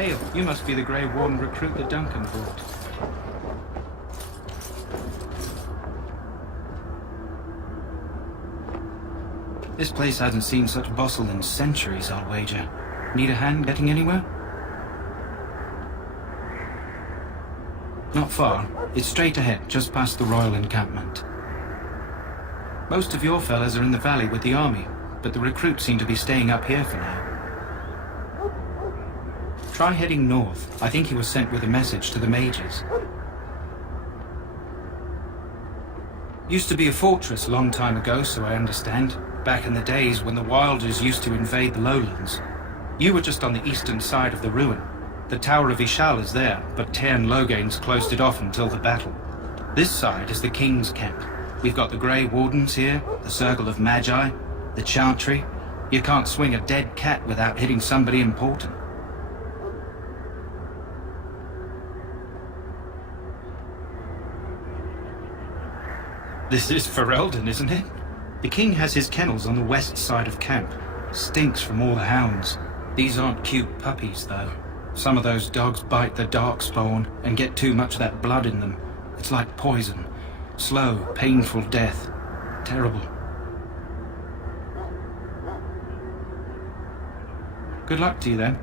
Hail, you must be the Grey Warden recruit that Duncan brought. This place hasn't seen such bustle in centuries, I'll wager. Need a hand getting anywhere? Not far. It's straight ahead, just past the royal encampment. Most of your fellas are in the valley with the army, but the recruits seem to be staying up here for now. Try heading north. I think he was sent with a message to the mages. Used to be a fortress a long time ago, so I understand. Back in the days when the Wilders used to invade the lowlands. You were just on the eastern side of the ruin. The Tower of Ishal is there, but Tairn Logain's closed it off until the battle. This side is the King's camp. We've got the Grey Wardens here, the Circle of Magi, the Chantry. You can't swing a dead cat without hitting somebody important. This is Ferelden, isn't it? The king has his kennels on the west side of camp. Stinks from all the hounds. These aren't cute puppies, though. Some of those dogs bite the darkspawn and get too much of that blood in them. It's like poison. Slow, painful death. Terrible. Good luck to you, then.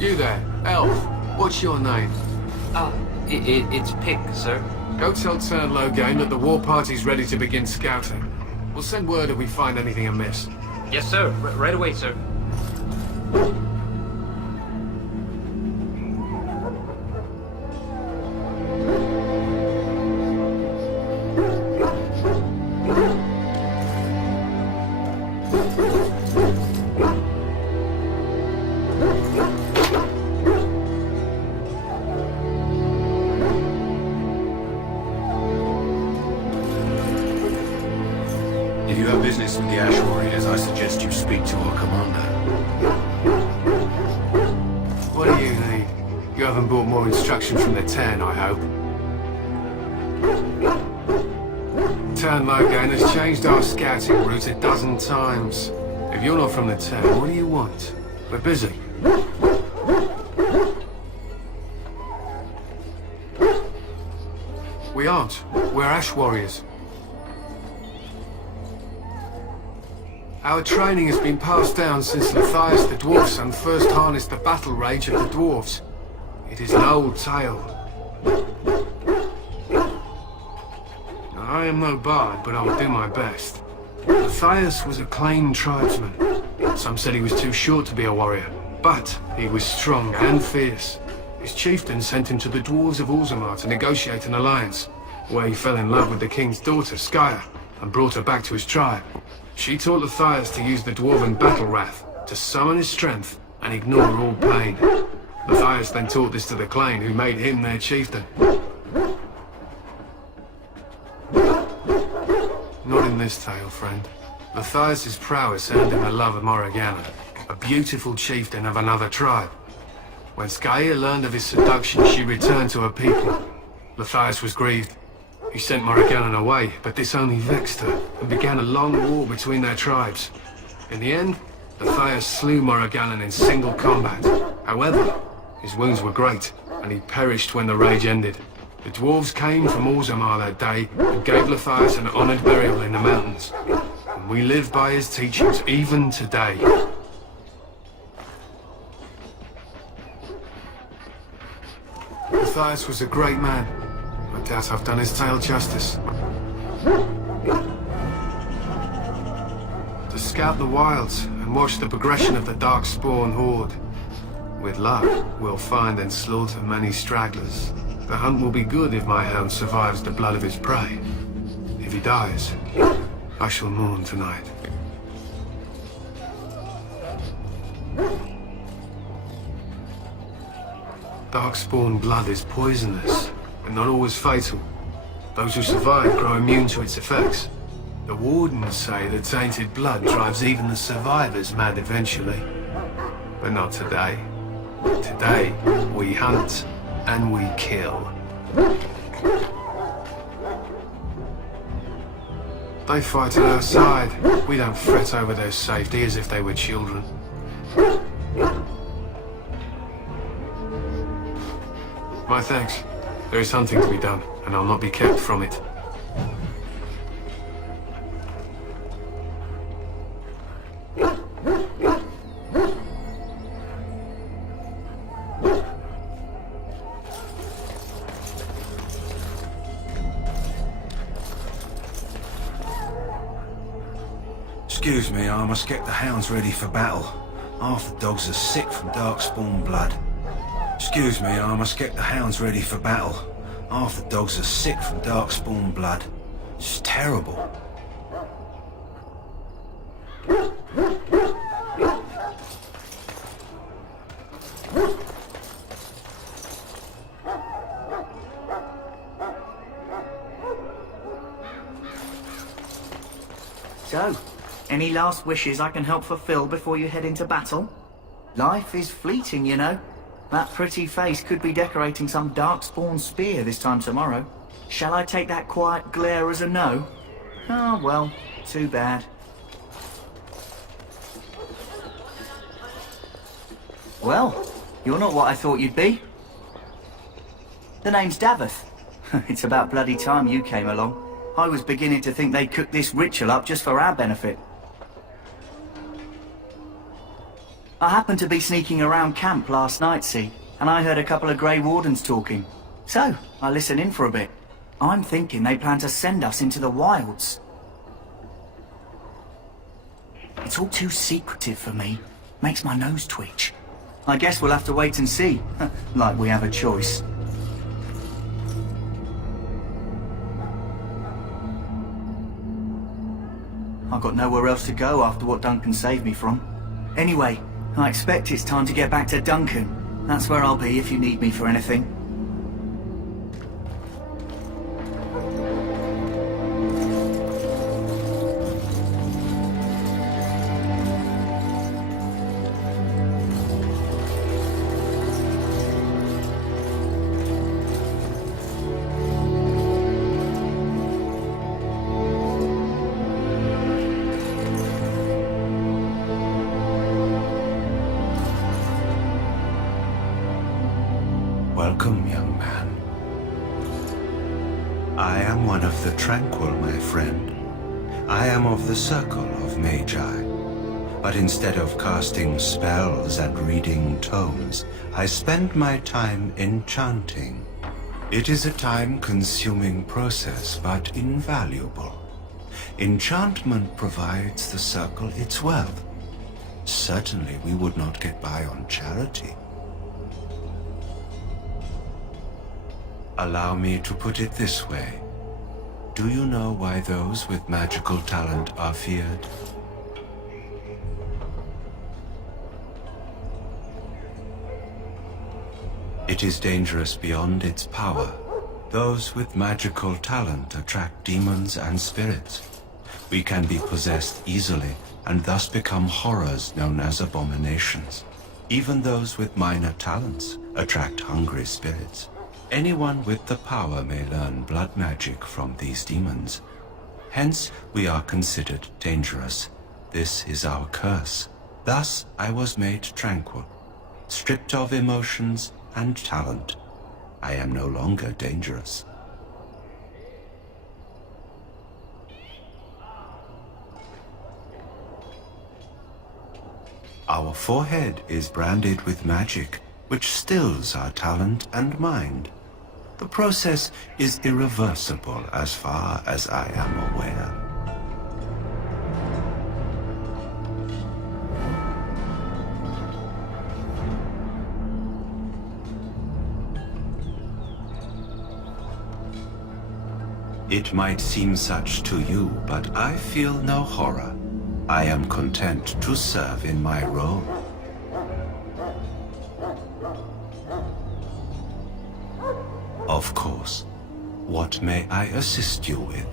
You there, Elf. What's your name? It's Pig, sir. Go tell Tairn Logain that the war party's ready to begin scouting. We'll send word if we find anything amiss. Yes, sir. Right away, sir. If you have business with the Ash Warriors, I suggest you speak to our commander. What do you need? You haven't brought more instruction from the Tairn, I hope. Tairn Logain has changed our scouting route a dozen times. If you're not from the Tairn, what do you want? We're busy. We aren't. We're Ash Warriors. Our training has been passed down since Matthias the Dwarf's son first harnessed the battle rage of the dwarves. It is an old tale. I am no bard, but I will do my best. Matthias was a claimed tribesman. Some said he was too short to be a warrior, but he was strong and fierce. His chieftain sent him to the dwarves of Orzammar to negotiate an alliance, where he fell in love with the king's daughter, Skya, and brought her back to his tribe. She taught Matthias to use the dwarven battle wrath to summon his strength and ignore all pain. Matthias then taught this to the Clane, who made him their chieftain. Not in this tale, friend. Matthias's prowess earned him the love of Morrigannon, a beautiful chieftain of another tribe. When Skya learned of his seduction, she returned to her people. Matthias was grieved. He sent Morrigannon away, but this only vexed her, and began a long war between their tribes. In the end, Matthias slew Morrigannon in single combat. However, his wounds were great, and he perished when the rage ended. The dwarves came from Orzammar that day, and gave Matthias an honoured burial in the mountains. And we live by his teachings even today. Matthias was a great man. I doubt I've done his tale justice. To scout the wilds and watch the progression of the Darkspawn horde. With luck, we'll find and slaughter many stragglers. The hunt will be good if my hound survives the blood of his prey. If he dies, I shall mourn tonight. Darkspawn blood is poisonous, but not always fatal. Those who survive grow immune to its effects. The Wardens say that tainted blood drives even the survivors mad eventually. But not today. Today, we hunt and we kill. They fight at our side. We don't fret over their safety as if they were children. My thanks. There is hunting to be done, and I'll not be kept from it. Excuse me, I must get the hounds ready for battle. Half the dogs are sick from Darkspawn blood. Excuse me, I must get the hounds ready for battle. Half the dogs are sick from Darkspawn blood. It's terrible. So, any last wishes I can help fulfill before you head into battle? Life is fleeting, you know. That pretty face could be decorating some Darkspawn spear this time tomorrow. Shall I take that quiet glare as a no? Oh, well, too bad. Well, you're not what I thought you'd be. The name's Daveth. It's about bloody time you came along. I was beginning to think they'd cook this ritual up just for our benefit. I happened to be sneaking around camp last night, see, and I heard a couple of Grey Wardens talking. So, I listened in for a bit. I'm thinking they plan to send us into the wilds. It's all too secretive for me. Makes my nose twitch. I guess we'll have to wait and see, like we have a choice. I've got nowhere else to go after what Duncan saved me from. Anyway, I expect it's time to get back to Duncan. That's where I'll be if you need me for anything. Welcome, young man. I am one of the tranquil, my friend. I am of the circle of Magi. But instead of casting spells and reading tomes, I spend my time enchanting. It is a time-consuming process, but invaluable. Enchantment provides the circle its wealth. Certainly we would not get by on charity. Allow me to put it this way. Do you know why those with magical talent are feared? It is dangerous beyond its power. Those with magical talent attract demons and spirits. We can be possessed easily and thus become horrors known as abominations. Even those with minor talents attract hungry spirits. Anyone with the power may learn blood magic from these demons. Hence, we are considered dangerous. This is our curse. Thus, I was made tranquil, stripped of emotions and talent. I am no longer dangerous. Our forehead is branded with magic, which stills our talent and mind. The process is irreversible as far as I am aware. It might seem such to you, but I feel no horror. I am content to serve in my role. Of course. What may I assist you with?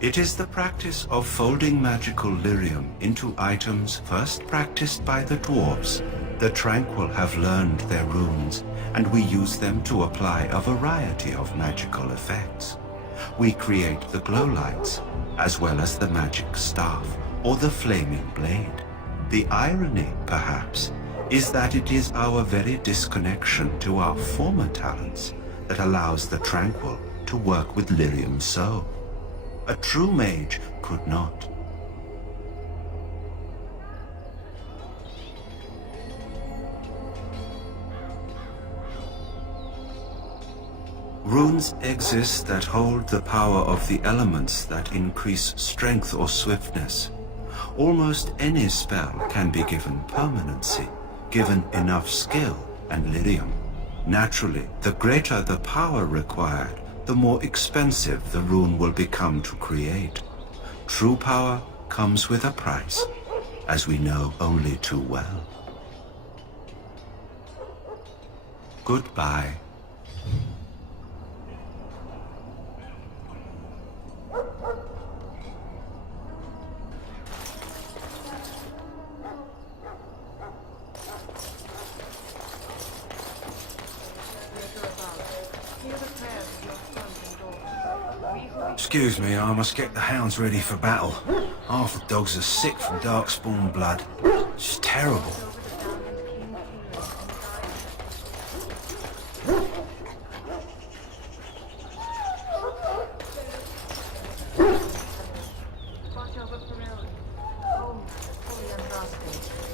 It is the practice of folding magical lyrium into items first practiced by the dwarves. The Tranquil have learned their runes, and we use them to apply a variety of magical effects. We create the glow lights, as well as the magic staff, or the flaming blade. The irony, perhaps, is that it is our very disconnection to our former talents that allows the Tranquil to work with lyrium so. A true mage could not. Runes exist that hold the power of the elements that increase strength or swiftness. Almost any spell can be given permanency, given enough skill and lyrium. Naturally, the greater the power required, the more expensive the rune will become to create. True power comes with a price, as we know only too well. Goodbye. Excuse me, I must get the hounds ready for battle. Half the dogs are sick from darkspawn blood. It's terrible.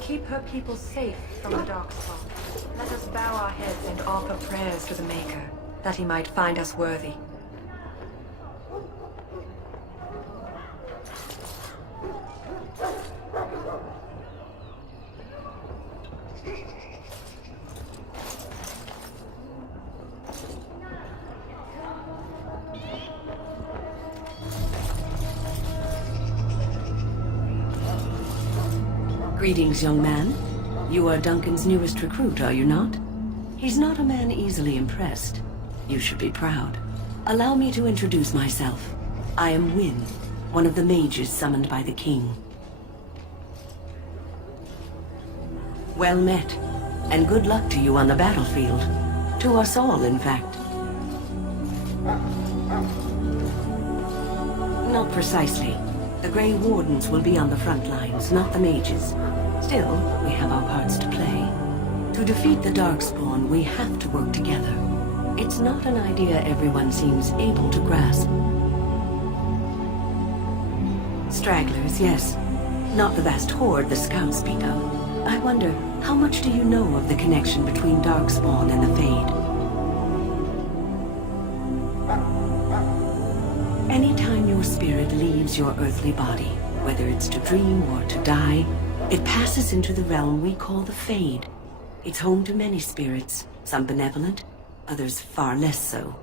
Keep her people safe from the darkspawn. Let us bow our heads and offer prayers to the Maker, that he might find us worthy. Greetings, young man. You are Duncan's newest recruit, are you not? He's not a man easily impressed. You should be proud. Allow me to introduce myself. I am Wynne, one of the mages summoned by the king. Well met, and good luck to you on the battlefield. To us all, in fact. Not precisely. The Grey Wardens will be on the front lines, not the mages. Still, we have our parts to play. To defeat the Darkspawn, we have to work together. It's not an idea everyone seems able to grasp. Stragglers, yes. Not the vast horde the scouts speak of. I wonder, how much do you know of the connection between Darkspawn and the Fade? Anytime your spirit leaves your earthly body, whether it's to dream or to die, it passes into the realm we call the Fade. It's home to many spirits, some benevolent, others far less so.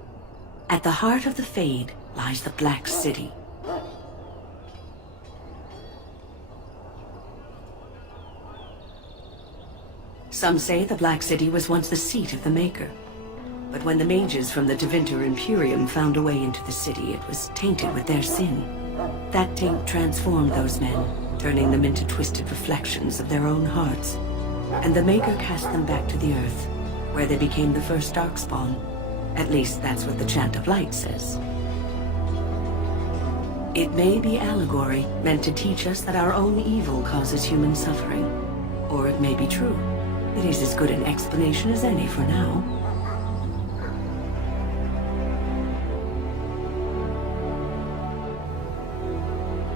At the heart of the Fade lies the Black City. Some say the Black City was once the seat of the Maker. But when the mages from the Tevinter Imperium found a way into the city, it was tainted with their sin. That taint transformed those men, turning them into twisted reflections of their own hearts. And the Maker cast them back to the Earth, where they became the first Darkspawn. At least that's what the Chant of Light says. It may be allegory, meant to teach us that our own evil causes human suffering. Or it may be true. It is as good an explanation as any for now.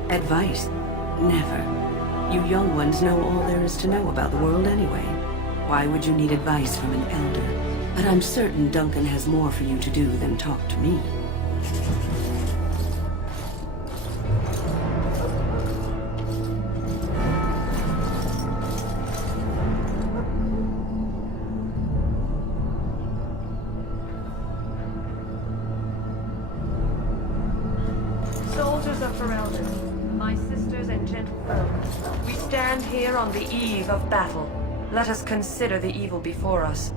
Advice? Never. You young ones know all there is to know about the world anyway. Why would you need advice from an elder? But I'm certain Duncan has more for you to do than talk to me. Soldiers of Ferelden, my sisters and gentlefolk, we stand here on the eve of battle. Let us consider the evil before us.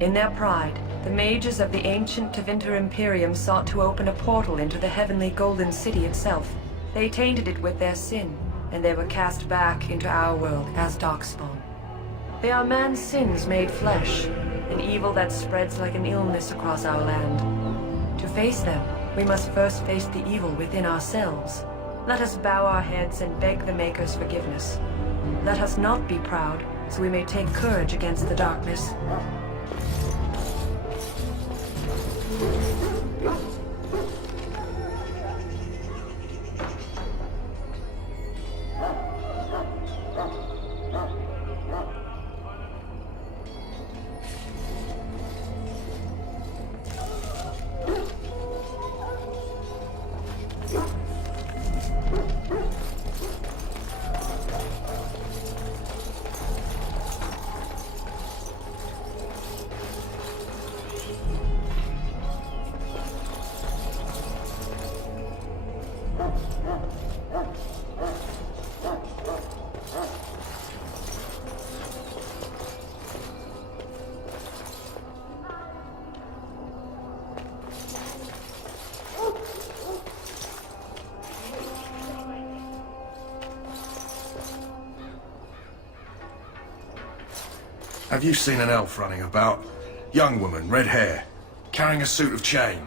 In their pride, the mages of the ancient Tevinter Imperium sought to open a portal into the heavenly Golden City itself. They tainted it with their sin, and they were cast back into our world as Darkspawn. They are man's sins made flesh, an evil that spreads like an illness across our land. To face them, we must first face the evil within ourselves. Let us bow our heads and beg the Maker's forgiveness. Let us not be proud, so we may take courage against the darkness. Have you seen an elf running about? Young woman, red hair, carrying a suit of chain.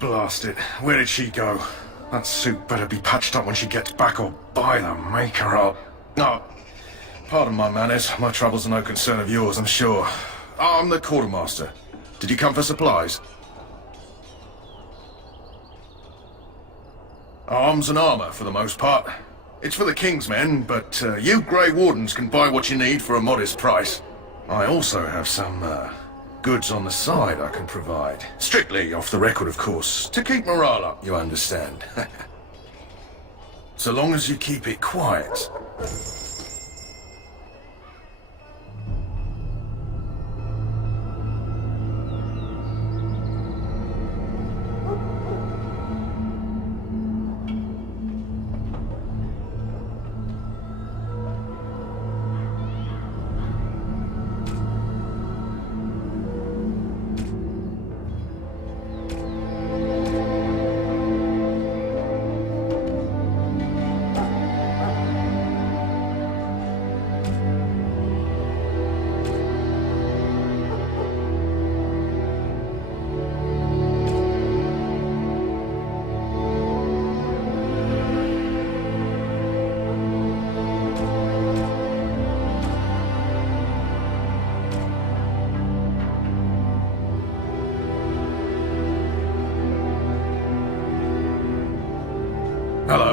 Blast it. Where did she go? That suit better be patched up when she gets back, or by the Maker I'll... Oh, pardon my manners. My troubles are no concern of yours, I'm sure. Oh, I'm the quartermaster. Did you come for supplies? Arms and armor, for the most part. It's for the King's men, but you Grey Wardens can buy what you need for a modest price. I also have some goods on the side I can provide. Strictly off the record, of course, to keep morale up, you understand. So long as you keep it quiet.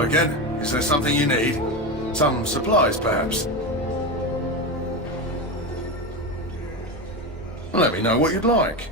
again. Is there something you need? Some supplies, perhaps? Let me know what you'd like.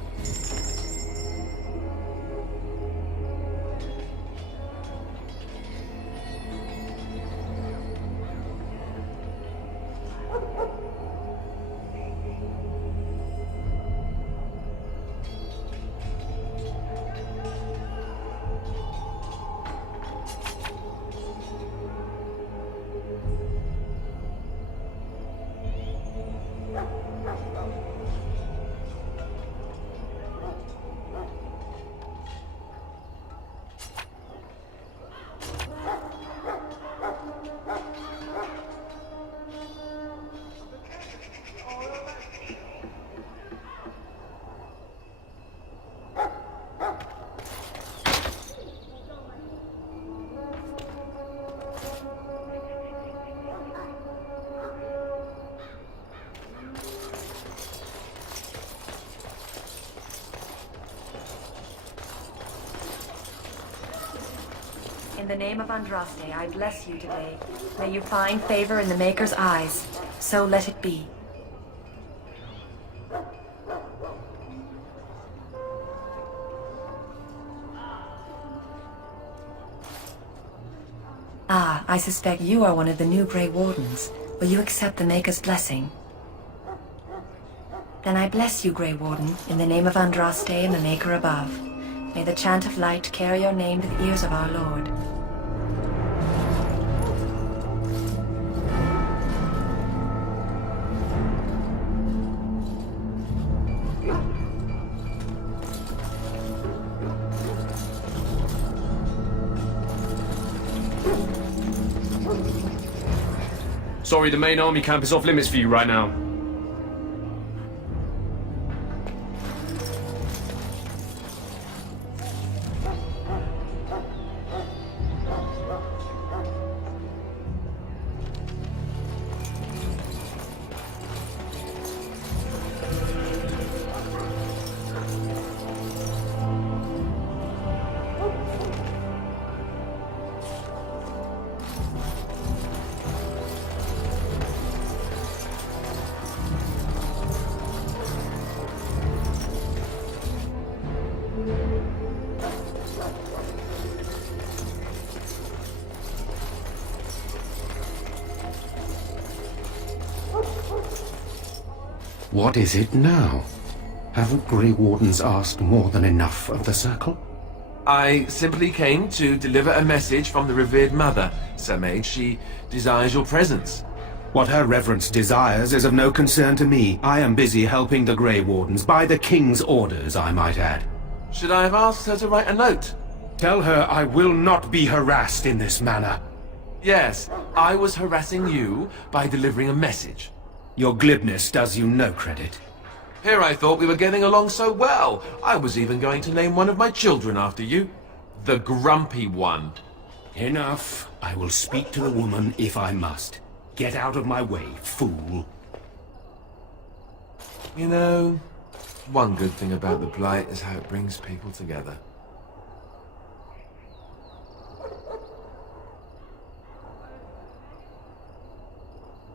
In the name of Andraste, I bless you today. May you find favor in the Maker's eyes. So let it be. Ah, I suspect you are one of the new Grey Wardens. Will you accept the Maker's blessing? Then I bless you, Grey Warden, in the name of Andraste and the Maker above. May the chant of light carry your name to the ears of our Lord. Sorry, the main army camp is off limits for you right now. What is it now? Haven't Grey Wardens asked more than enough of the Circle? I simply came to deliver a message from the revered mother, Sir Mage. She desires your presence. What her reverence desires is of no concern to me. I am busy helping the Grey Wardens, by the King's orders, I might add. Should I have asked her to write a note? Tell her I will not be harassed in this manner. Yes, I was harassing you by delivering a message. Your glibness does you no credit. Here I thought we were getting along so well. I was even going to name one of my children after you. The Grumpy One. Enough. I will speak to the woman if I must. Get out of my way, fool. You know, one good thing about the Blight is how it brings people together.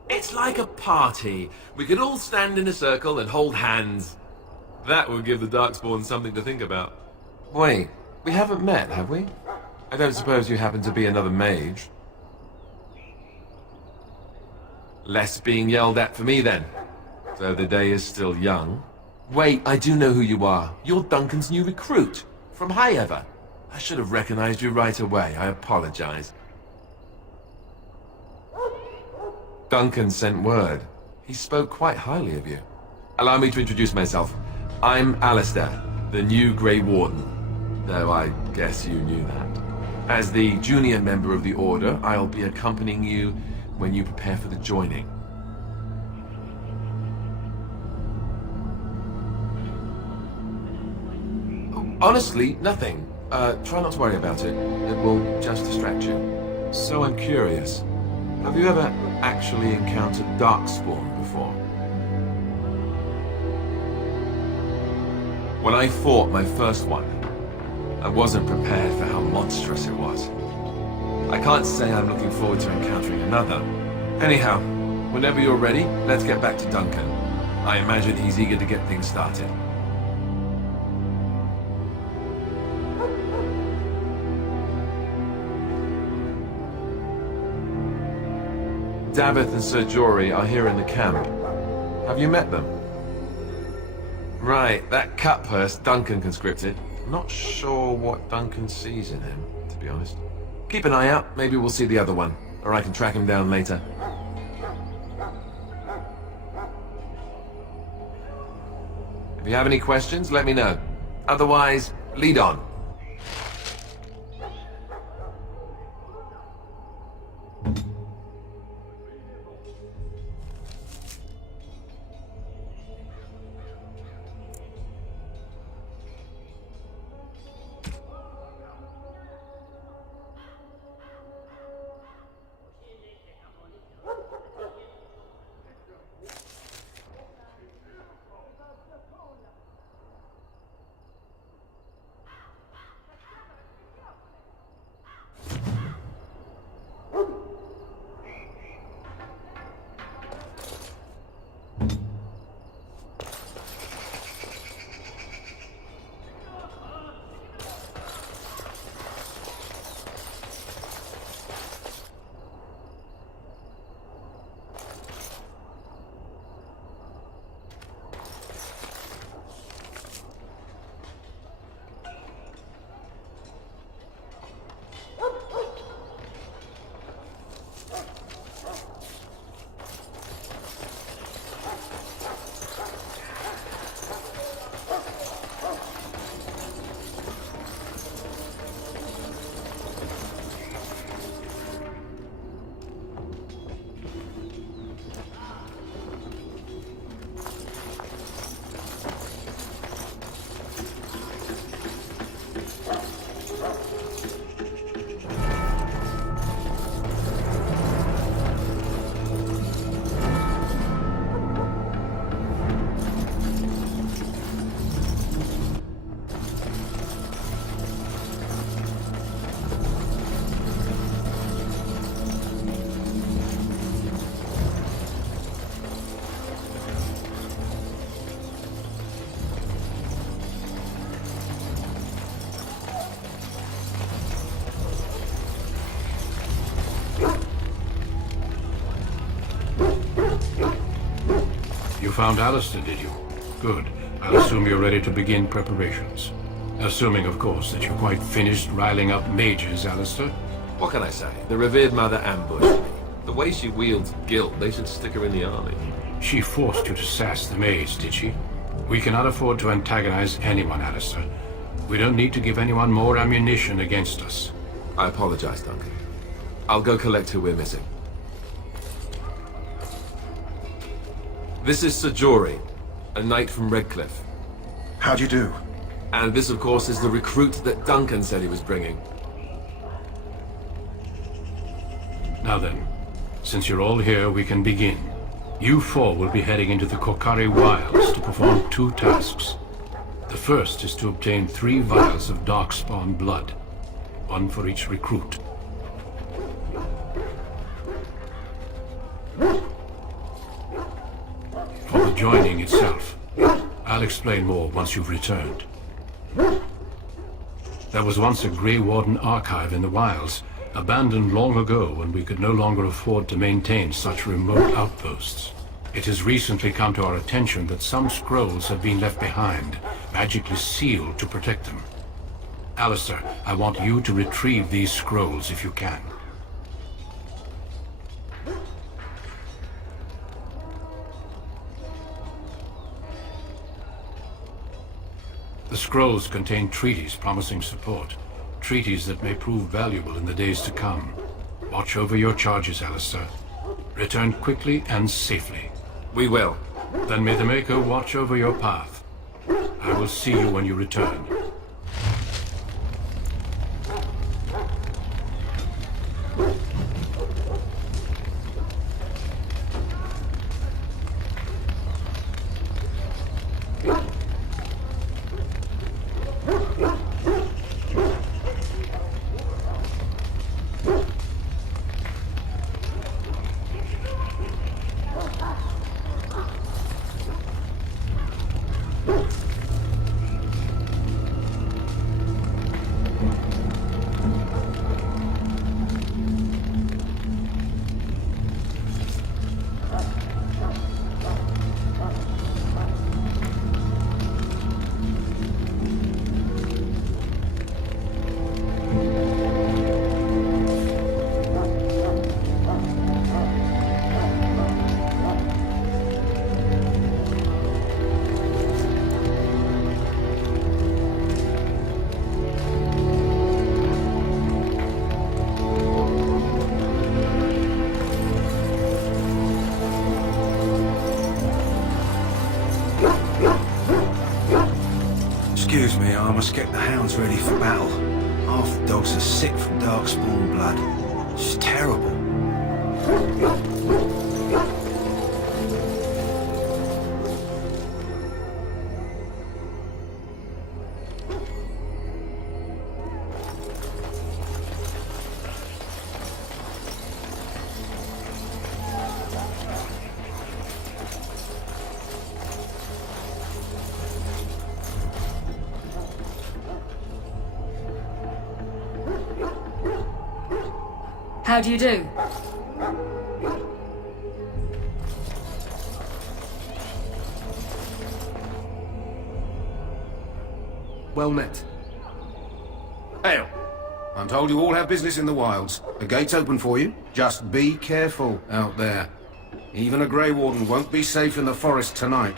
It's like a party. We could all stand in a circle and hold hands. That would give the Darkspawn something to think about. Wait, we haven't met, have we? I don't suppose you happen to be another mage. Less being yelled at for me, then. So the day is still young. Wait, I do know who you are. You're Duncan's new recruit. From Highever. I should have recognized you right away. I apologize. Duncan sent word. He spoke quite highly of you. Allow me to introduce myself. I'm Alistair, the new Grey Warden. Though I guess you knew that. As the junior member of the Order, I'll be accompanying you when you prepare for the joining. Honestly, nothing. Try not to worry about it. It will just distract you. So I'm curious. Have you ever actually encountered Darkspawn before? When I fought my first one, I wasn't prepared for how monstrous it was. I can't say I'm looking forward to encountering another. Anyhow, whenever you're ready, let's get back to Duncan. I imagine he's eager to get things started. Davith and Sir Jory are here in the camp. Have you met them? Right, that cut-purse Duncan conscripted. Not sure what Duncan sees in him, to be honest. Keep an eye out, maybe we'll see the other one, or I can track him down later. If you have any questions, let me know. Otherwise, lead on. You found Alistair, did you? Good. I'll assume you're ready to begin preparations. Assuming, of course, that you're quite finished riling up mages, Alistair. What can I say? The revered mother ambushed me. The way she wields guilt, they should stick her in the army. She forced you to sass the mage, did she? We cannot afford to antagonize anyone, Alistair. We don't need to give anyone more ammunition against us. I apologize, Duncan. I'll go collect who we're missing. This is Sir Jory, a knight from Redcliffe. How'd you do? And this, of course, is the recruit that Duncan said he was bringing. Now then, since you're all here, we can begin. You four will be heading into the Korcari wilds to perform 2 tasks. The first is to obtain 3 vials of darkspawn blood, 1 for each recruit. For the joining itself, I'll explain more once you've returned. There was once a Grey Warden archive in the wilds, abandoned long ago when we could no longer afford to maintain such remote outposts. It has recently come to our attention that some scrolls have been left behind, magically sealed to protect them. Alistair, I want you to retrieve these scrolls if you can. The scrolls contain treaties promising support. Treaties that may prove valuable in the days to come. Watch over your charges, Alistair. Return quickly and safely. We will. Then may the Maker watch over your path. I will see you when you return. Excuse me, I must get the hounds ready for battle. Half the dogs are sick from darkspawn blood. It's terrible. How do you do? Well met. Hail! I'm told you all have business in the wilds. The gate's open for you. Just be careful out there. Even a Grey Warden won't be safe in the forest tonight.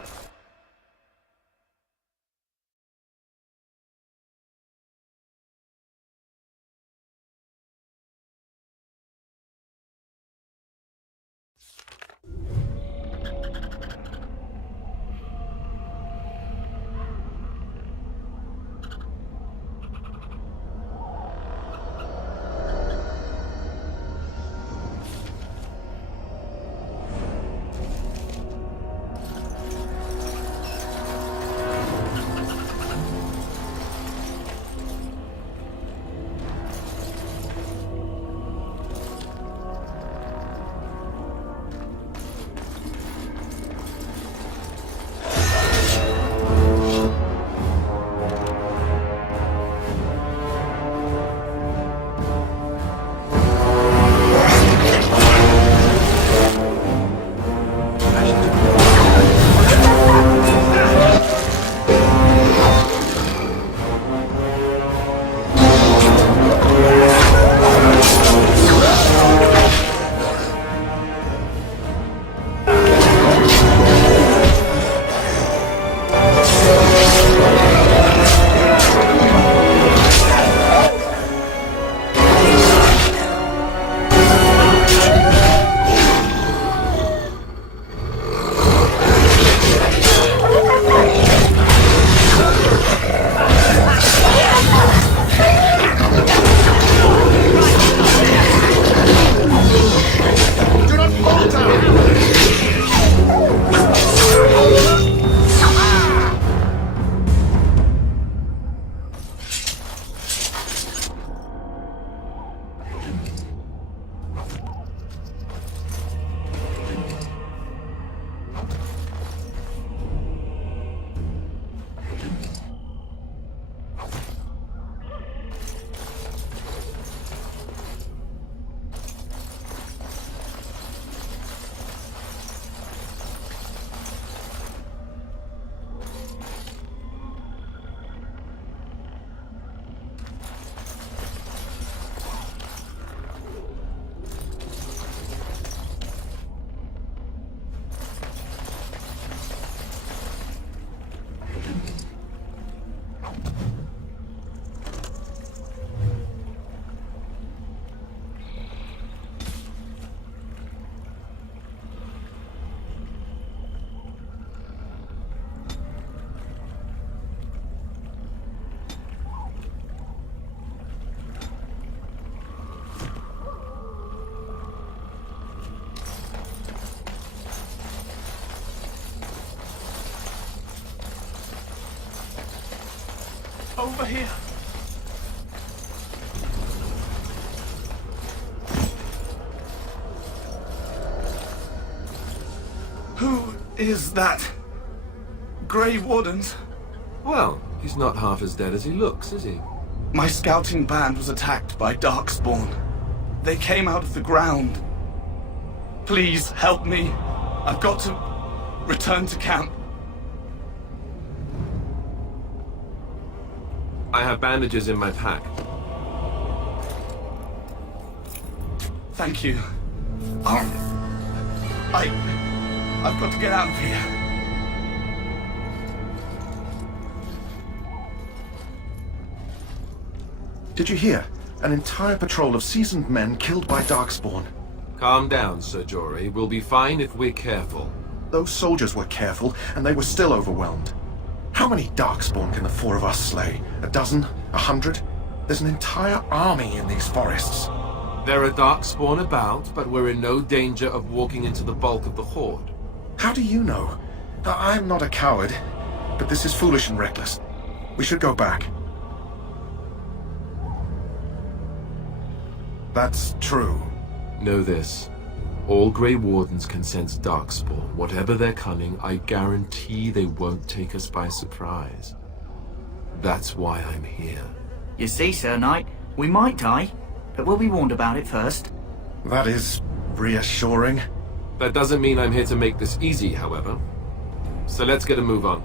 Over here. Who is that? Grey Wardens? Well, he's not half as dead as he looks, is he? My scouting band was attacked by Darkspawn. They came out of the ground. Please help me. I've got to return to camp. I have bandages in my pack. Thank you. I've got to get out of here. Did you hear? An entire patrol of seasoned men killed by Darkspawn. Calm down, Sir Jory. We'll be fine if we're careful. Those soldiers were careful, and they were still overwhelmed. How many Darkspawn can the four of us slay? A dozen? 100? There's an entire army in these forests. There are Darkspawn about, but we're in no danger of walking into the bulk of the Horde. How do you know? I'm not a coward, but this is foolish and reckless. We should go back. That's true. Know this. All Grey Wardens can sense Darkspawn. Whatever their cunning, I guarantee they won't take us by surprise. That's why I'm here. You see, Sir Knight, we might die, but we'll be warned about it first. That is reassuring. That doesn't mean I'm here to make this easy, however. So let's get a move on.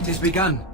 It has begun.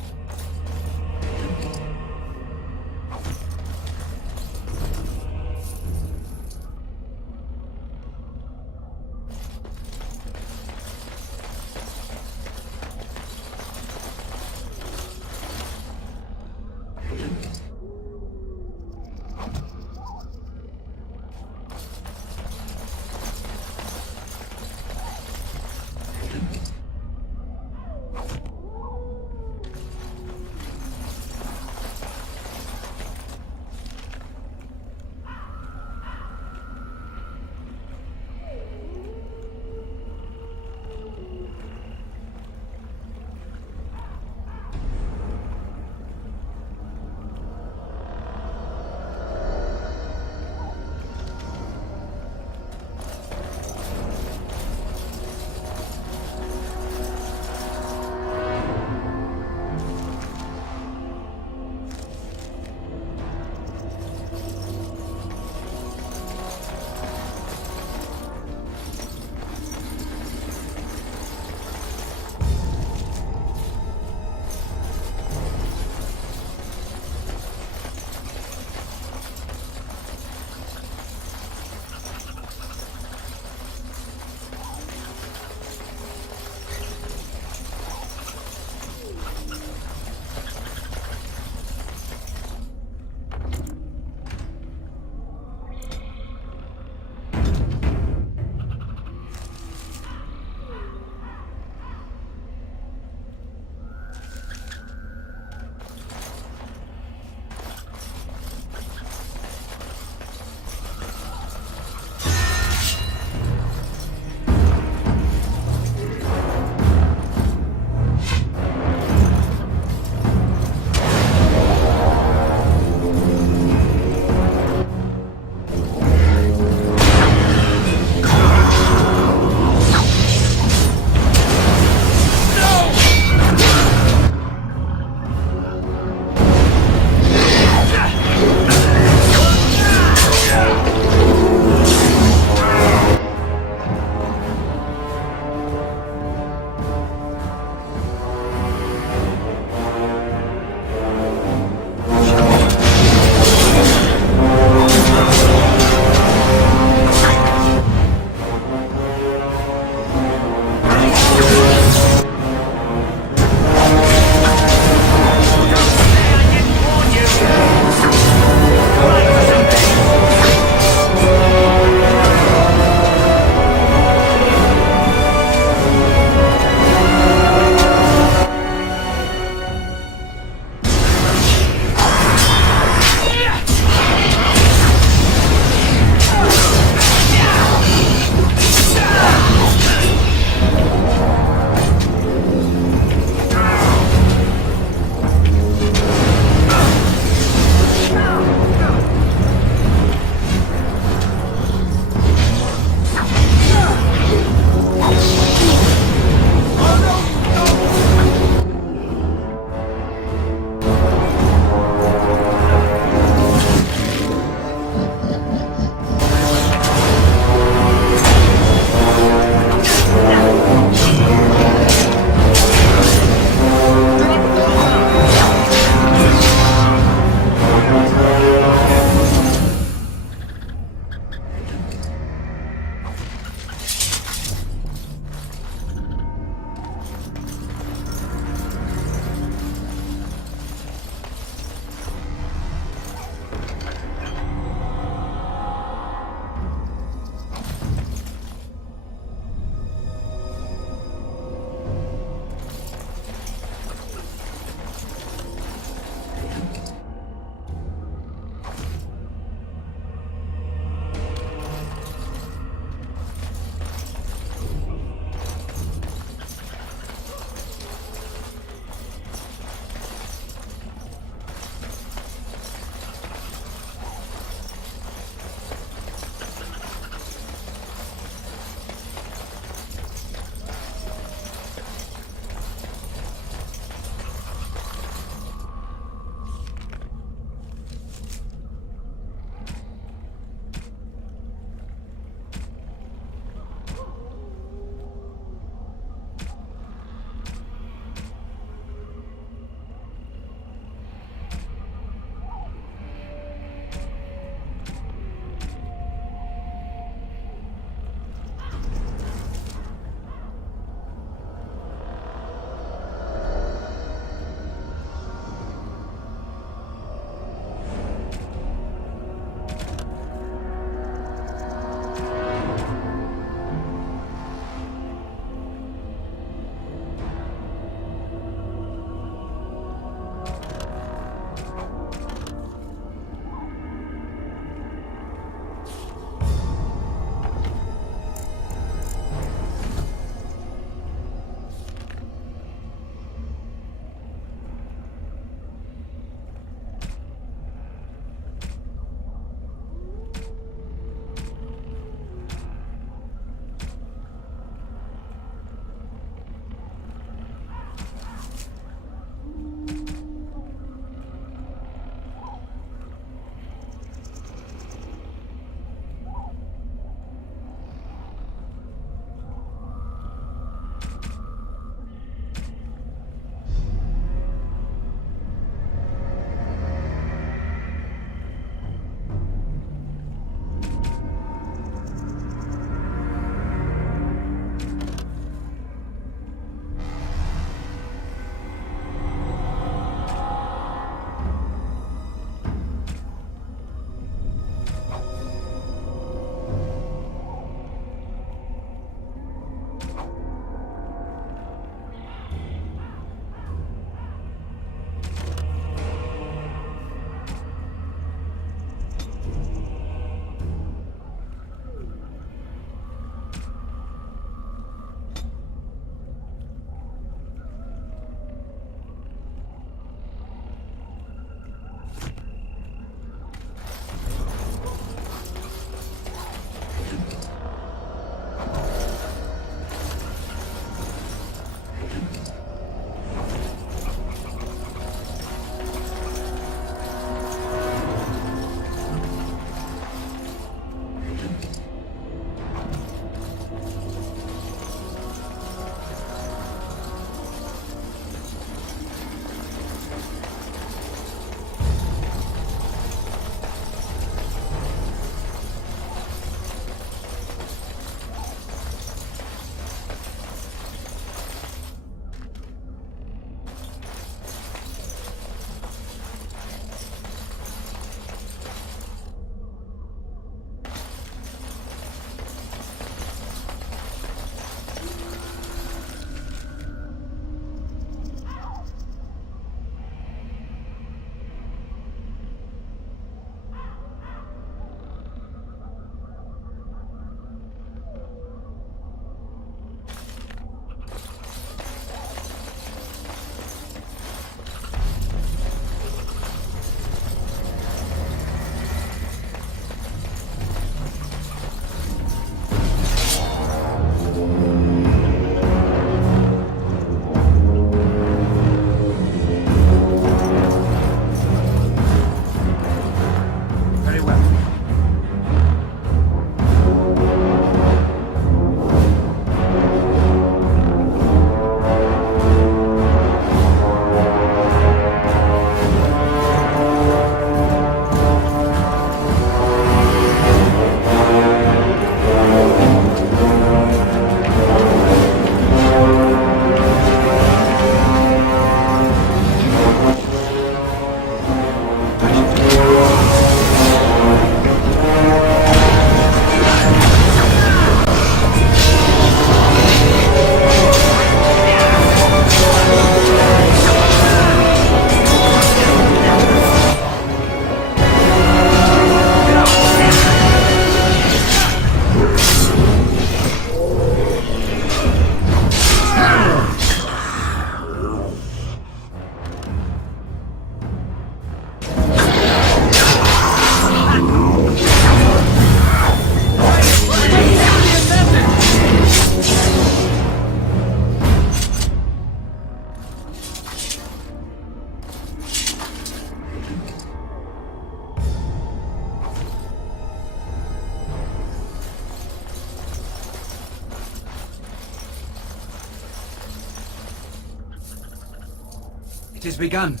It has begun.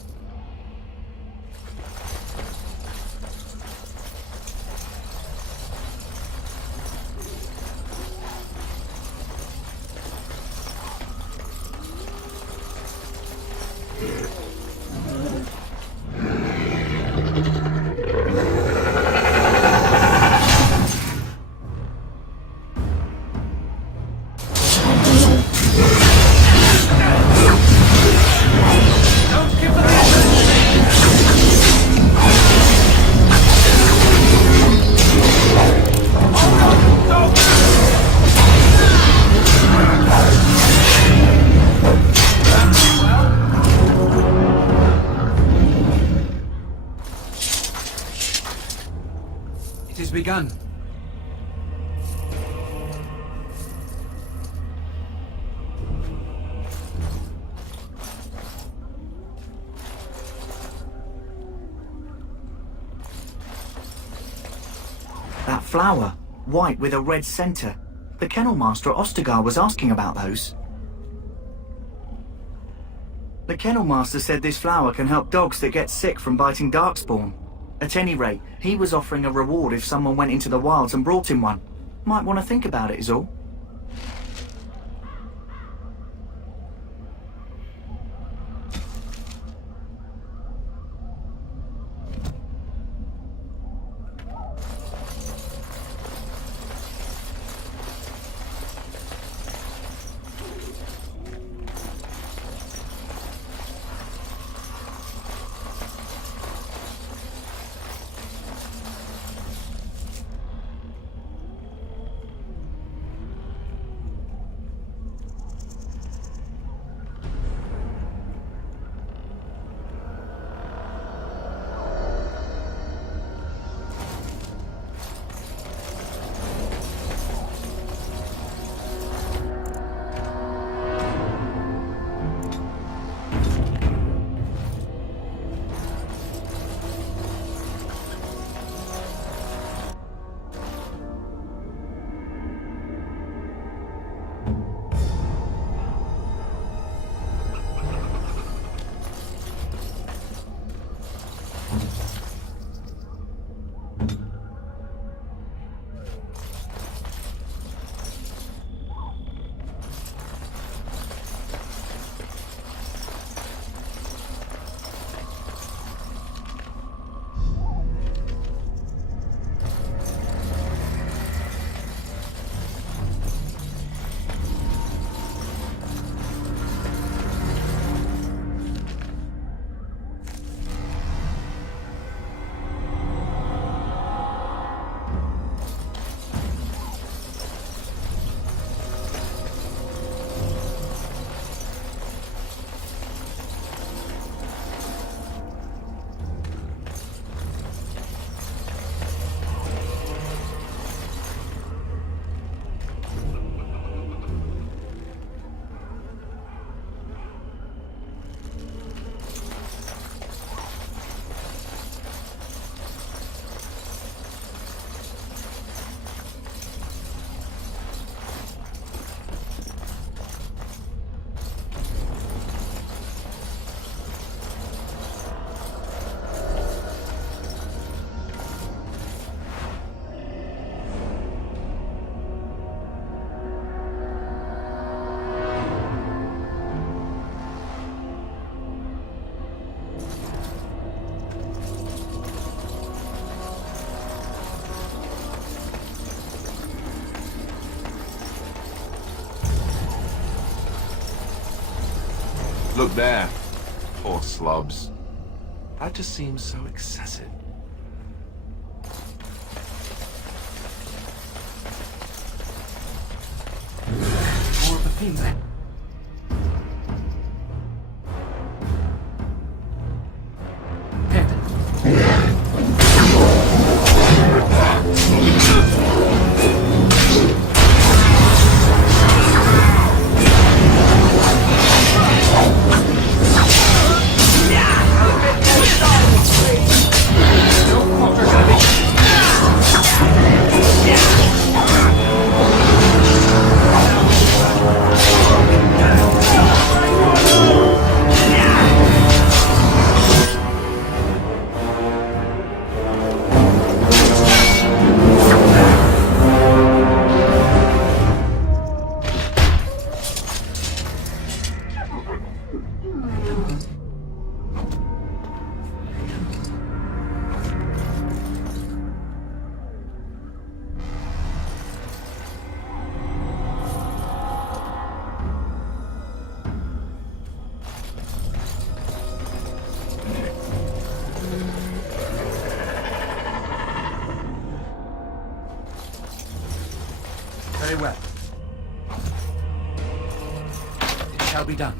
It has begun. That flower, white with a red centre. The kennel master at Ostagar was asking about those. The kennel master said this flower can help dogs that get sick from biting darkspawn. At any rate, he was offering a reward if someone went into the wilds and brought him one. Might want to think about it is all. Look there. Poor slobs. That just seems so excessive. More of the things then. Very well. It shall be done.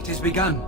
It has begun.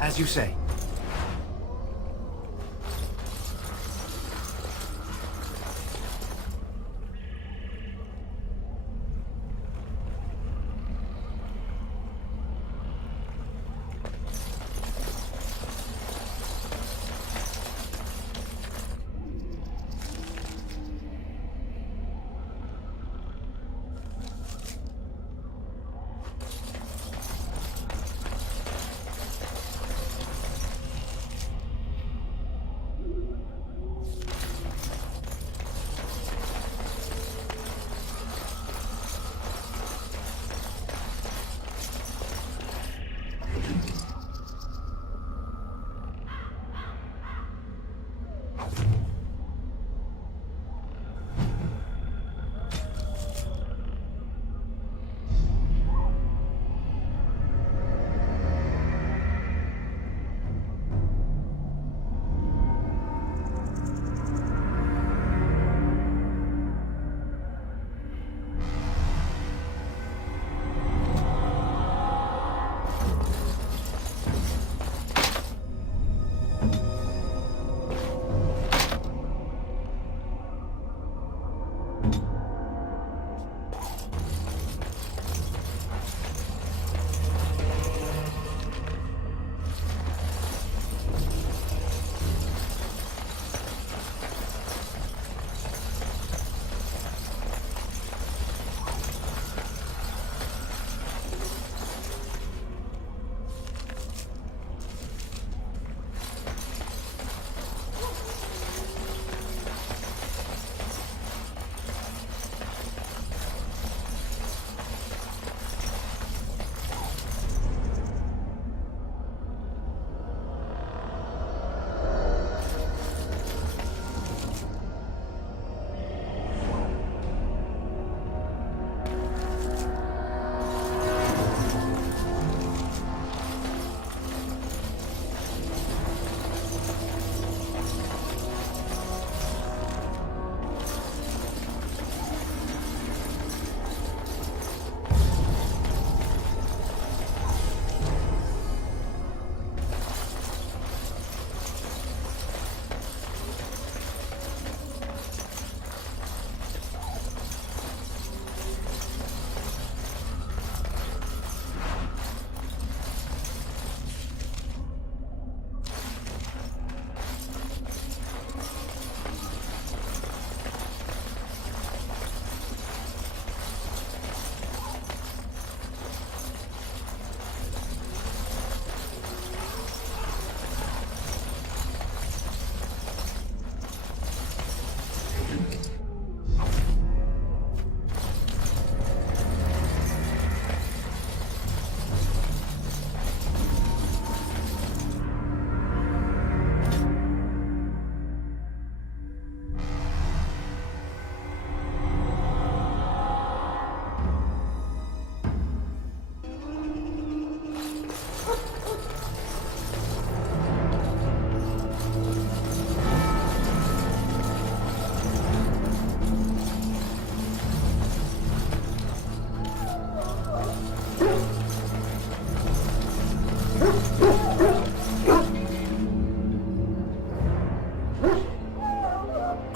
As you say.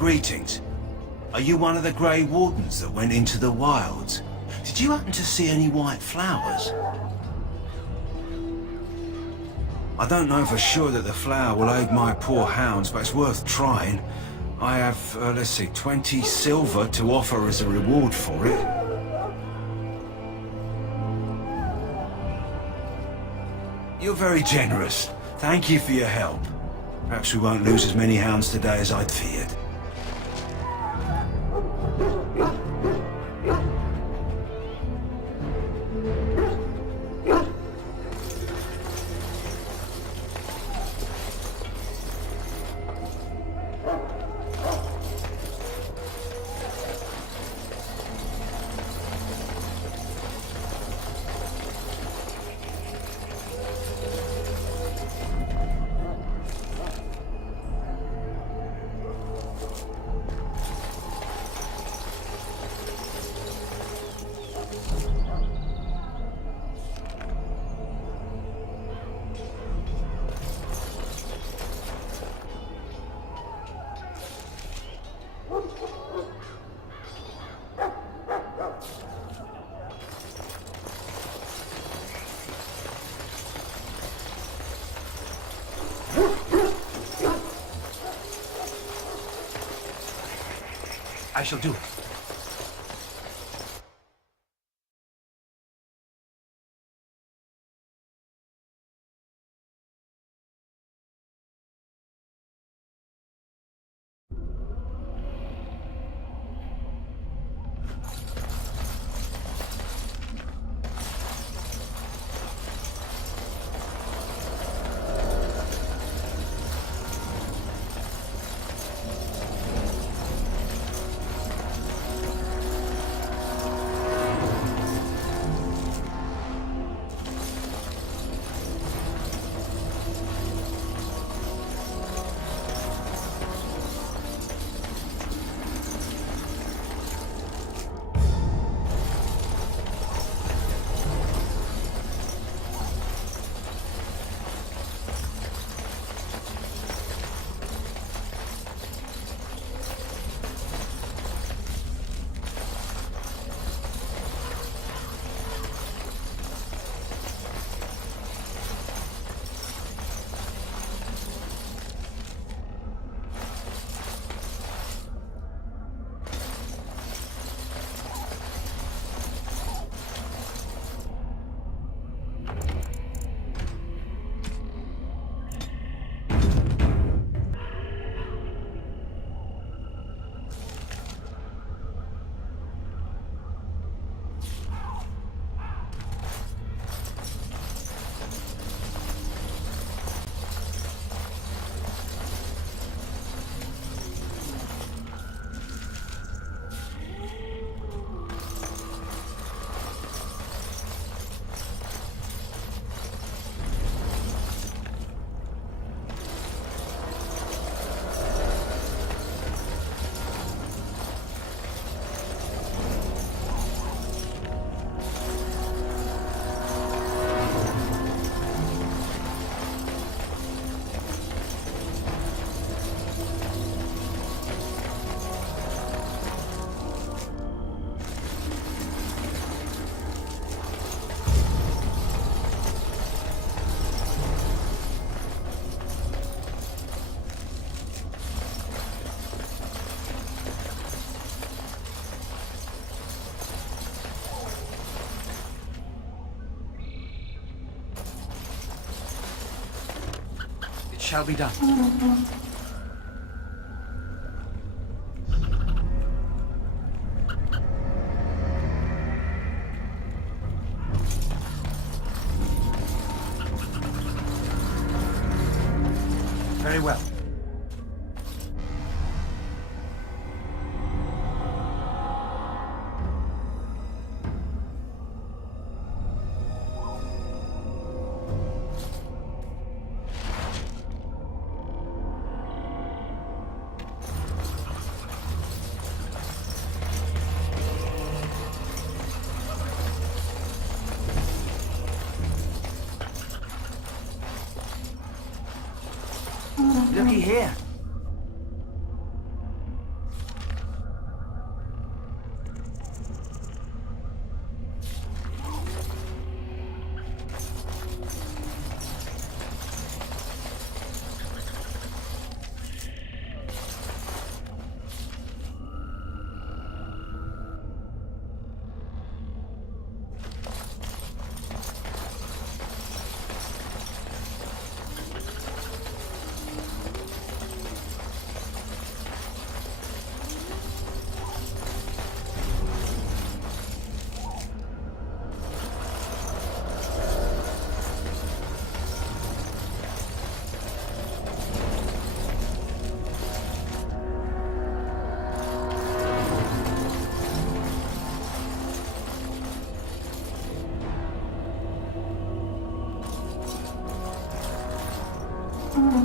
Greetings. Are you one of the Grey Wardens that went into the wilds? Did you happen to see any white flowers? I don't know for sure that the flower will aid my poor hounds, but it's worth trying. I have, let's see, 20 silver to offer as a reward for it. You're very generous. Thank you for your help. Perhaps we won't lose as many hounds today as I'd feared. I shall do it. Shall be done. Very well. Looky here.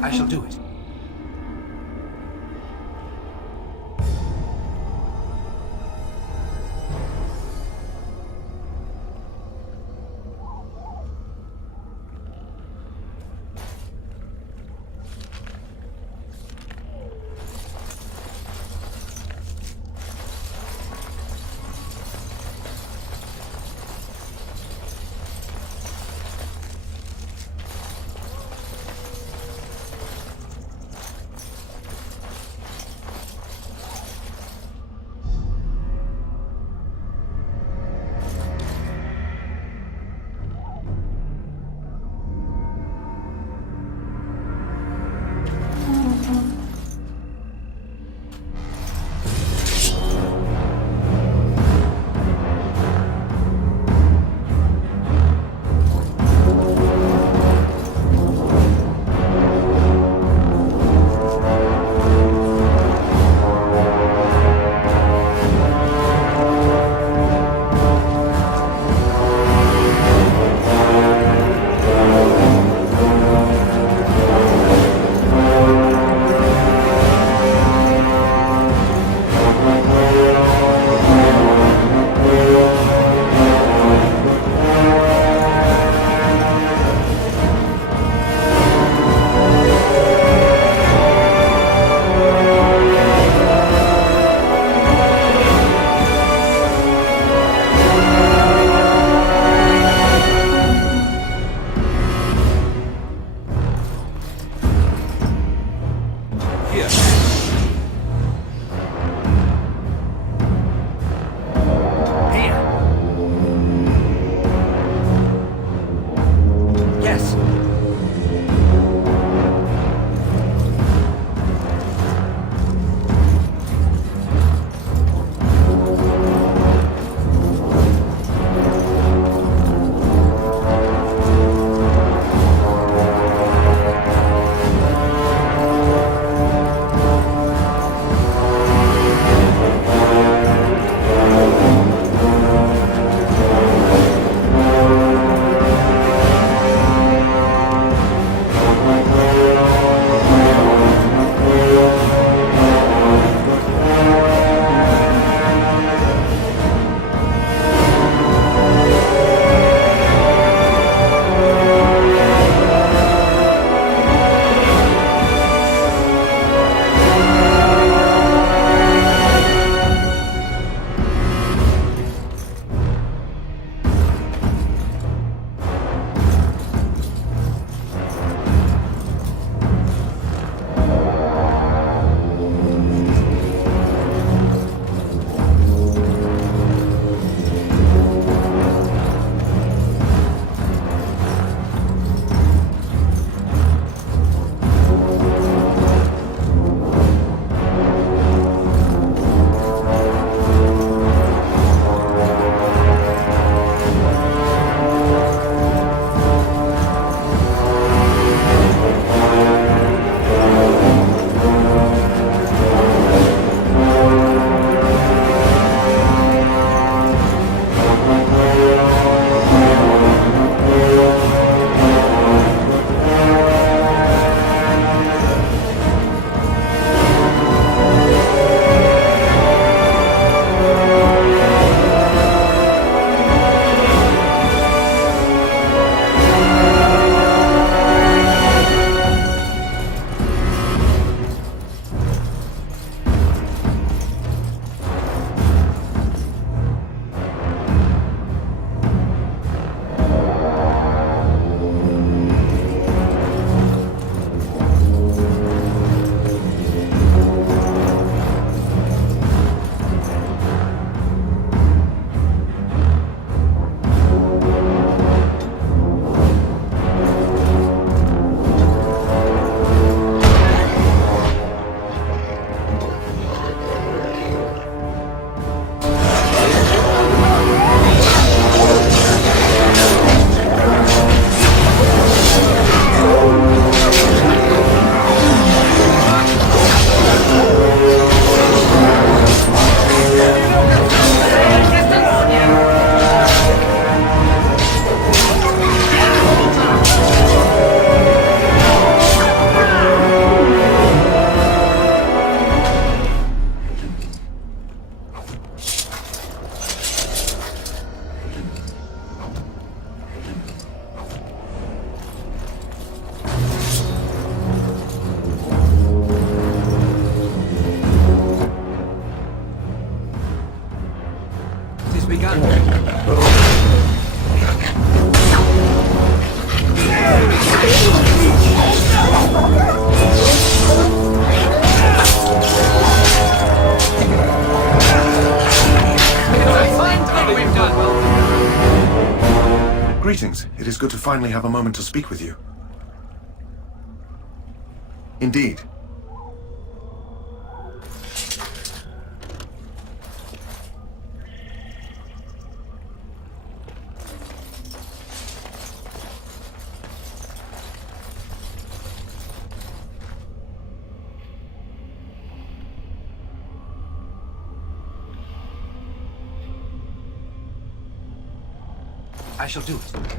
I shall do it. begun. We've done well. Greetings. It is good to finally have a moment to speak with you. Indeed. I shall do it.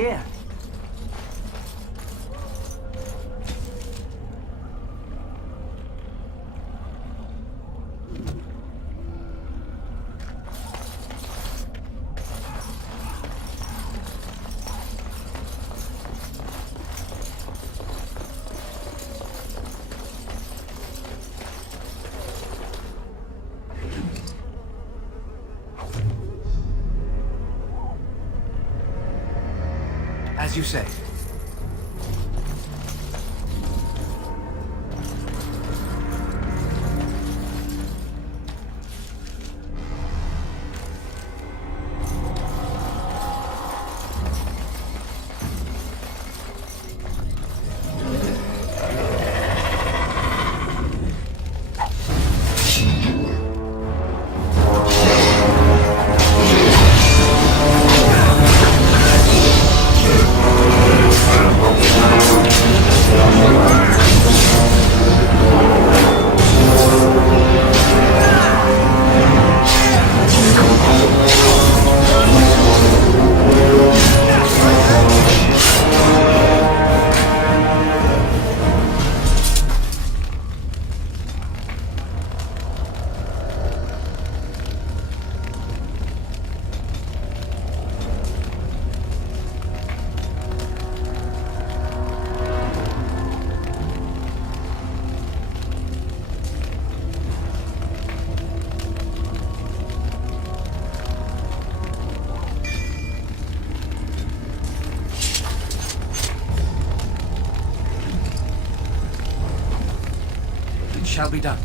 here. As you say. Shall be done.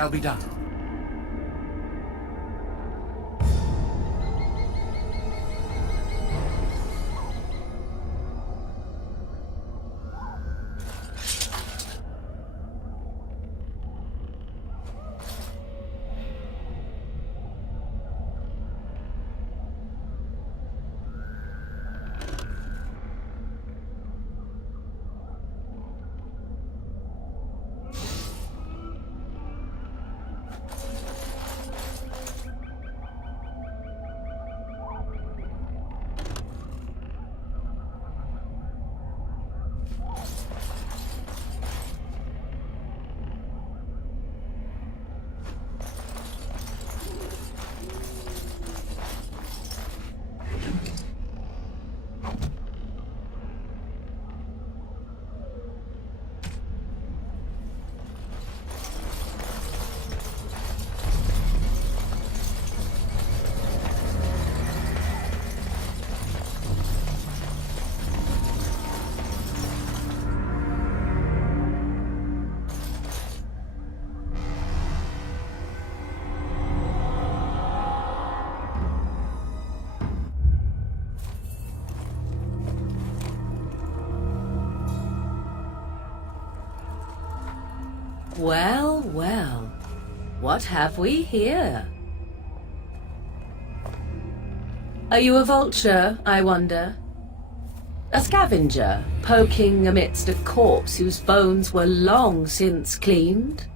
shall be done. Well, well. What have we here? Are you a vulture, I wonder? A scavenger, poking amidst a corpse whose bones were long since cleaned?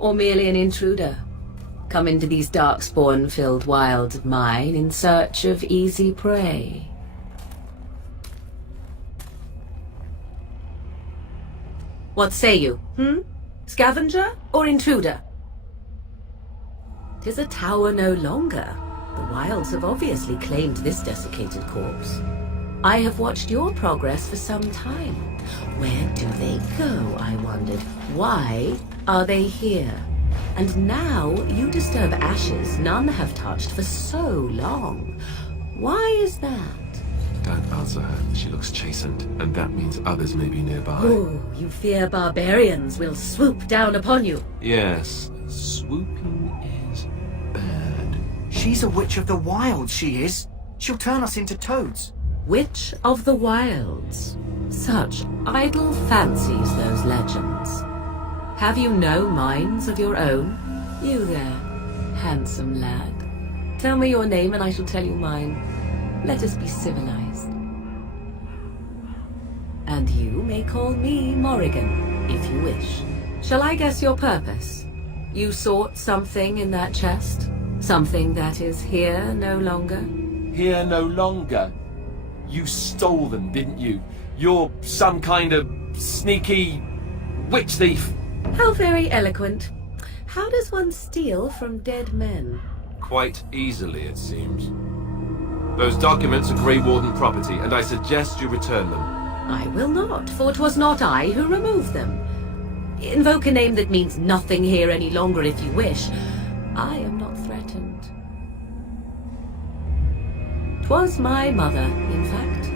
Or merely an intruder, come into these darkspawn-filled wilds of mine in search of easy prey? What say you, Scavenger or intruder? 'Tis a tower no longer. The wilds have obviously claimed this desiccated corpse. I have watched your progress for some time. Where do they go, I wondered? Why are they here? And now you disturb ashes none have touched for so long. Why is that? Don't answer her. She looks chastened, and that means others may be nearby. Oh, you fear barbarians will swoop down upon you. Yes, swooping is bad. She's a witch of the wilds, she is. She'll turn us into toads. Witch of the wilds. Such idle fancies, those legends. Have you no minds of your own? You there, handsome lad. Tell me your name and I shall tell you mine. Let us be civilized. And you may call me Morrigan, if you wish. Shall I guess your purpose? You sought something in that chest? Something that is here no longer? Here no longer? You stole them, didn't you? You're some kind of sneaky witch thief. How very eloquent. How does one steal from dead men? Quite easily, it seems. Those documents are Grey Warden property, and I suggest you return them. I will not, for 'twas not I who removed them. Invoke a name that means nothing here any longer if you wish. I am not threatened. 'Twas my mother, in fact.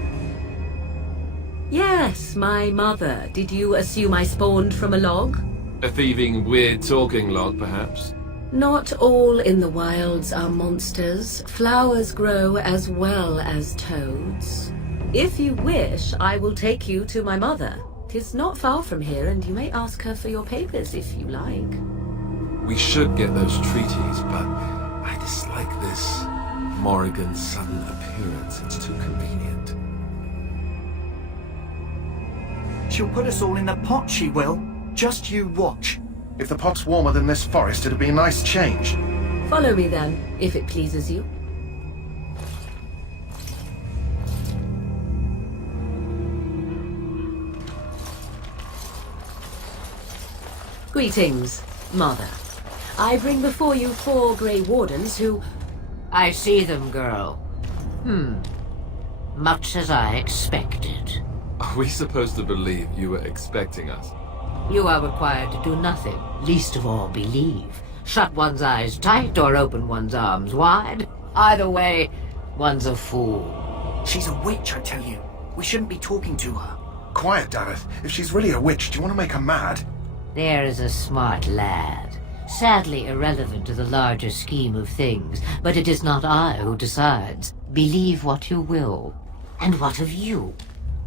Yes, my mother. Did you assume I spawned from a log? A thieving, weird-talking log, perhaps? Not all in the wilds are monsters. Flowers grow as well as toads. If you wish, I will take you to my mother. 'Tis not far from here, and you may ask her for your papers if you like. We should get those treaties, but I dislike this Morrigan's sudden appearance. It's too convenient. She'll put us all in the pot, she will. Just you watch. If the pot's warmer than this forest, it'd be a nice change. Follow me then, if it pleases you. Greetings, Mother. I bring before you 4 Grey Wardens who... I see them, girl. Much as I expected. Are we supposed to believe you were expecting us? You are required to do nothing, least of all believe. Shut one's eyes tight or open one's arms wide. Either way, one's a fool. She's a witch, I tell you. We shouldn't be talking to her. Quiet, Dareth. If she's really a witch, do you want to make her mad? There is a smart lad. Sadly irrelevant to the larger scheme of things, but it is not I who decides. Believe what you will. And what of you?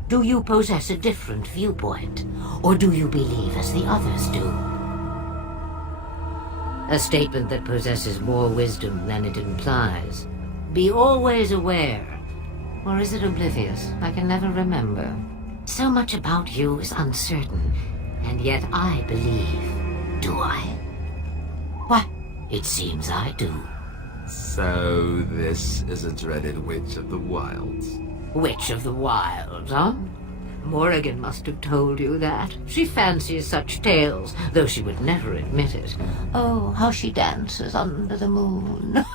Do you possess a different viewpoint? Or do you believe as the others do? A statement that possesses more wisdom than it implies. Be always aware. Or is it oblivious? I can never remember. So much about you is uncertain, and yet I believe. Do I? What? It seems I do. So this is a dreaded Witch of the Wilds. Witch of the Wilds, huh? Morrigan must have told you that. She fancies such tales, though she would never admit it. Oh, how she dances under the moon.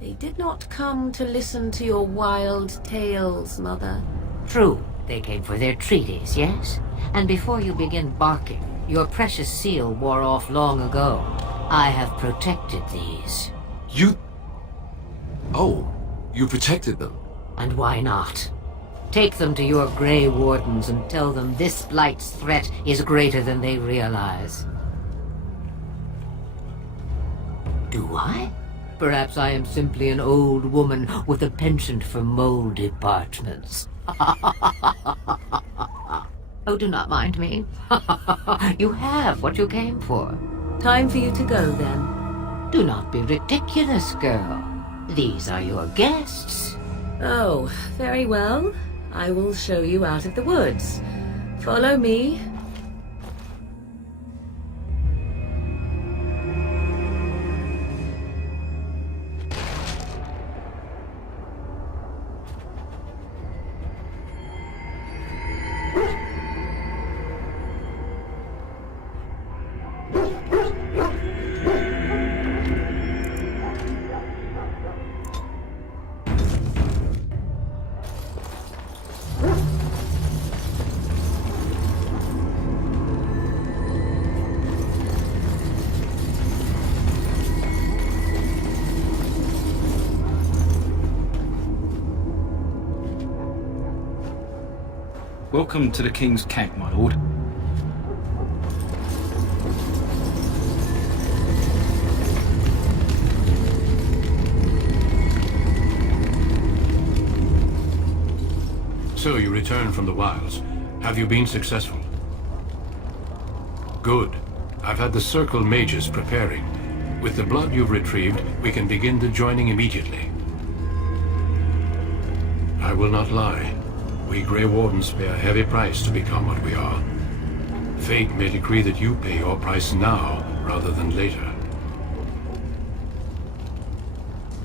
They did not come to listen to your wild tales, Mother. True, they came for their treaties, yes? And before you begin barking, your precious seal wore off long ago. I have protected these. You... Oh, you protected them? And why not? Take them to your Grey Wardens and tell them this Blight's threat is greater than they realize. Do I? Perhaps I am simply an old woman with a penchant for moldy parchments. Oh, do not mind me. You have what you came for. Time for you to go, then. Do not be ridiculous, girl. These are your guests. Oh, very well. I will show you out of the woods. Follow me. Welcome to the King's Camp, my lord. So you returned from the wilds. Have you been successful? Good. I've had the Circle mages preparing. With the blood you've retrieved, we can begin the joining immediately. I will not lie. We Grey Wardens pay a heavy price to become what we are. Fate may decree that you pay your price now, rather than later.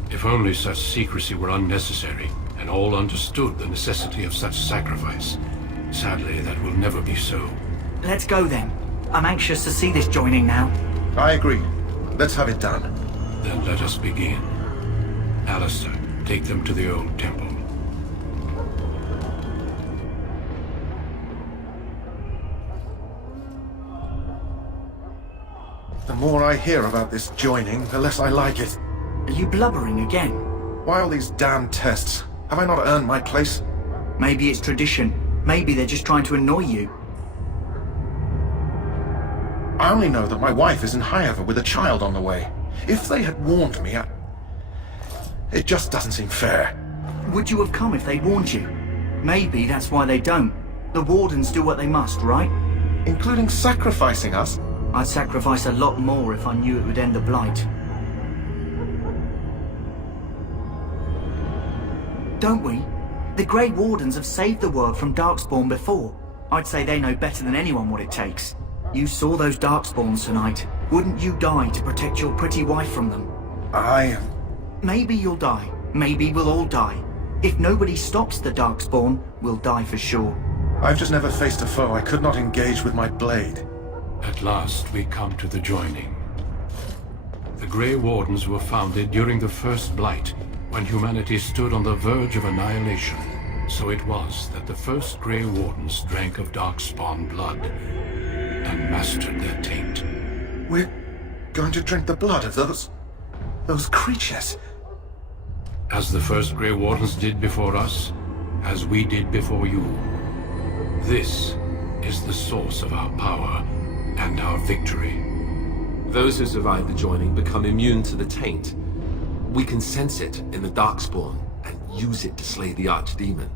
If only such secrecy were unnecessary, and all understood the necessity of such sacrifice. Sadly, that will never be so. Let's go then. I'm anxious to see this joining now. I agree. Let's have it done. Then let us begin. Alistair, take them to the old temple. The more I hear about this joining, the less I like it. Are you blubbering again? Why all these damn tests? Have I not earned my place? Maybe it's tradition. Maybe they're just trying to annoy you. I only know that my wife is in Highover with a child on the way. If they had warned me, it just doesn't seem fair. Would you have come if they warned you? Maybe that's why they don't. The Wardens do what they must, right? Including sacrificing us? I'd sacrifice a lot more if I knew it would end the Blight. Don't we? The Grey Wardens have saved the world from Darkspawn before. I'd say they know better than anyone what it takes. You saw those Darkspawns tonight. Wouldn't you die to protect your pretty wife from them? Maybe you'll die. Maybe we'll all die. If nobody stops the Darkspawn, we'll die for sure. I've just never faced a foe I could not engage with my blade. At last we come to the joining. The Grey Wardens were founded during the First Blight, when humanity stood on the verge of annihilation. So it was that the first Grey Wardens drank of Darkspawn blood and mastered their taint. We're going to drink the blood of those creatures. As the first Grey Wardens did before us, as we did before you. This is the source of our power. and our victory. Those who survive the joining become immune to the taint. We can sense it in the Darkspawn and use it to slay the Archdemon.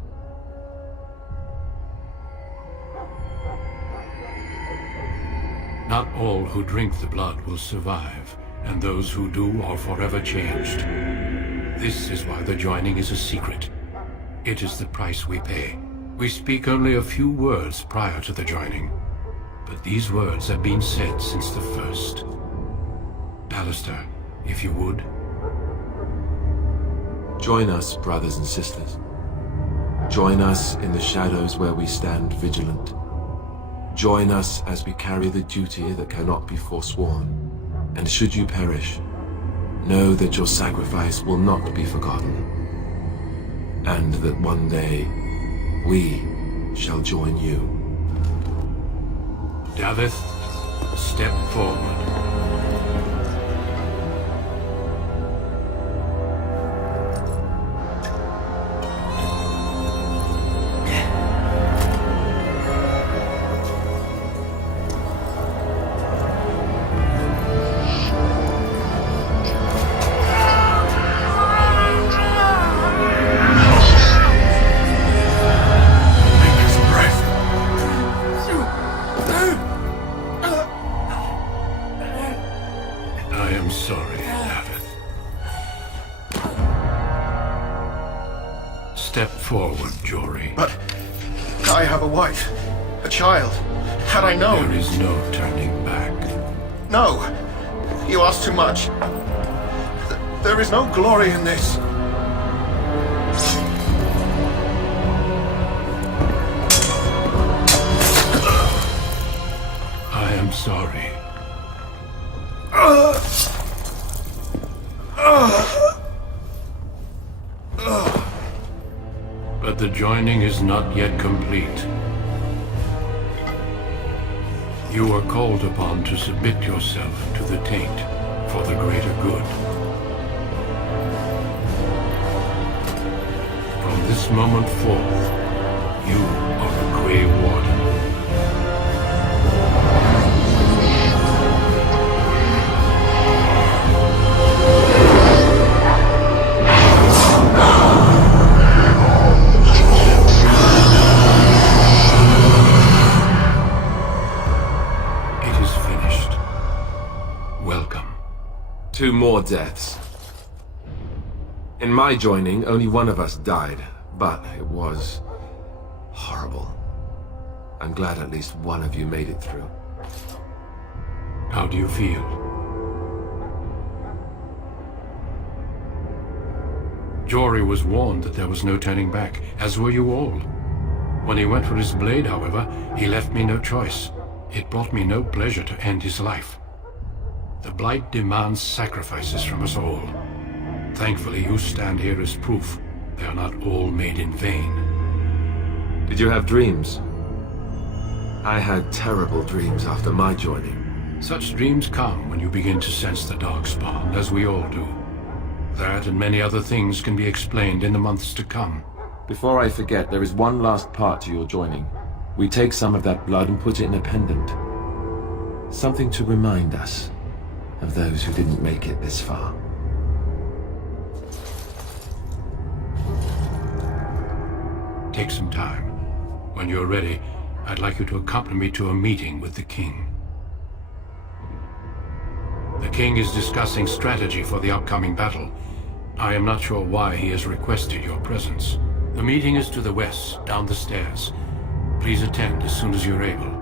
Not all who drink the blood will survive, and those who do are forever changed. This is why the joining is a secret. It is the price we pay. We speak only a few words prior to the joining, but these words have been said since the first. Alistair, if you would. Join us, brothers and sisters. Join us in the shadows where we stand vigilant. Join us as we carry the duty that cannot be forsworn. And should you perish, know that your sacrifice will not be forgotten. And that one day, we shall join you. Davith, step forward. Step forward, Jory. But I have a wife, a child. Had I known... There is no turning back. No! You ask too much. There is no glory in this. I am sorry. But the joining is not yet complete. You are called upon to submit yourself to the taint for the greater good. From this moment forth, you are a Grey Warden. Two more deaths. In my joining, only one of us died, but it was horrible. I'm glad at least one of you made it through. How do you feel? Jory was warned that there was no turning back, as were you all. When he went for his blade, however, he left me no choice. It brought me no pleasure to end his life. The Blight demands sacrifices from us all. Thankfully, you stand here as proof they are not all made in vain. Did you have dreams? I had terrible dreams after my joining. Such dreams come when you begin to sense the Darkspawn, as we all do. That and many other things can be explained in the months to come. Before I forget, there is one last part to your joining. We take some of that blood and put it in a pendant. Something to remind us of those who didn't make it this far. Take some time. When you're ready, I'd like you to accompany me to a meeting with the King. The King is discussing strategy for the upcoming battle. I am not sure why he has requested your presence. The meeting is to the west, down the stairs. Please attend as soon as you're able.